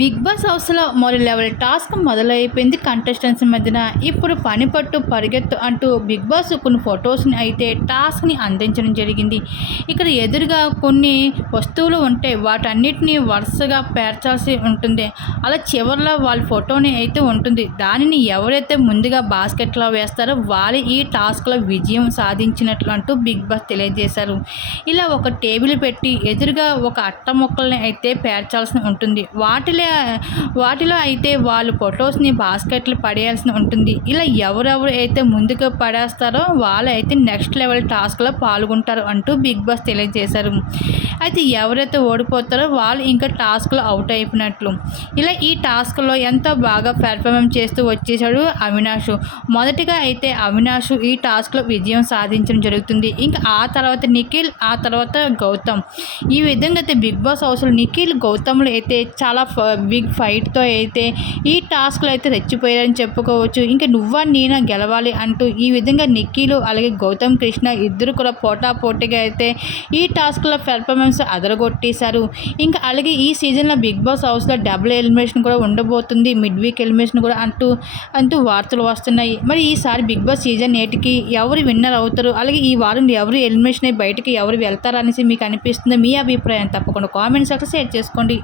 Big boss హౌస్లో మరో level task మొదలైపోయింది contestants మధ్యన. ఇప్పుడు పని పట్టు పరిగెత్తు అంటూ బిగ్ బాస్ కొన్ని ఫొటోస్ని అయితే టాస్క్ని అందించడం జరిగింది. ఇక్కడ ఎదురుగా కొన్ని వస్తువులు ఉంటే వాటన్నిటిని వరుసగా పేర్చాల్సి ఉంటుంది. అలా చివరిలో వాళ్ళ ఫోటోని అయితే ఉంటుంది. దానిని ఎవరైతే ముందుగా బాస్కెట్లో వేస్తారో వాళ్ళు ఈ టాస్క్లో విజయం సాధించినట్లు అంటూ బిగ్ బాస్ తెలియజేశారు. ఇలా ఒక టేబుల్ పెట్టి ఎదురుగా ఒక అట్ట మొక్కల్ని అయితే పేర్చాల్సి ఉంటుంది. వాటిలో వాటిలో అయితే వాళ్ళు ఫొటోస్ని బాస్కెట్లు పడేయాల్సి ఉంటుంది. ఇలా ఎవరెవరు అయితే ముందుకు పడేస్తారో వాళ్ళు అయితే నెక్స్ట్ లెవెల్ టాస్క్లో పాల్గొంటారు అంటూ బిగ్ బాస్ తెలియజేశారు. అయితే ఎవరైతే ఓడిపోతారో వాళ్ళు ఇంకా టాస్క్లో అవుట్ అయిపోయినట్లు. ఇలా ఈ టాస్క్లో ఎంతో బాగా పెర్ఫార్మెన్స్ చేస్తూ వచ్చేసాడు అవినాష్. మొదటిగా అయితే అవినాష్ ఈ టాస్క్లో విజయం సాధించడం జరుగుతుంది. ఇంకా ఆ తర్వాత నిఖిల్ ఆ తర్వాత గౌతమ్. ఈ విధంగా అయితే బిగ్ బాస్ హౌస్లో నిఖిల్ గౌతమ్లు అయితే చాలా బిగ్ ఫైట్తో అయితే ఈ టాస్క్లో అయితే రెచ్చిపోయారని చెప్పుకోవచ్చు. ఇంకా నువ్వా నేనా గెలవాలి అంటూ ఈ విధంగా నిక్కీలు అలాగే గౌతమ్ కృష్ణ ఇద్దరు కూడా పోటా పోటీగా అయితే ఈ టాస్క్లో పెర్ఫార్మెన్స్ అదరగొట్టేశారు. ఇంకా అలాగే ఈ సీజన్లో బిగ్ బాస్ హౌస్లో డబుల్ ఎలిమినేషన్ కూడా ఉండబోతుంది. మిడ్ వీక్ ఎలిమినేషన్ కూడా అంటూ అంటూ వార్తలు వస్తున్నాయి. మరి ఈసారి బిగ్ బాస్ సీజన్ నేటికి ఎవరు విన్నర్ అవుతారు? అలాగే ఈ వారం ఎవరు ఎలిమినేషన్ అయ్యి బయటకి ఎవరు వెళ్తారనేసి మీకు అనిపిస్తుంది? మీ అభిప్రాయం తప్పకుండా కామెంట్స్ అక్కడ షేర్ చేసుకోండి.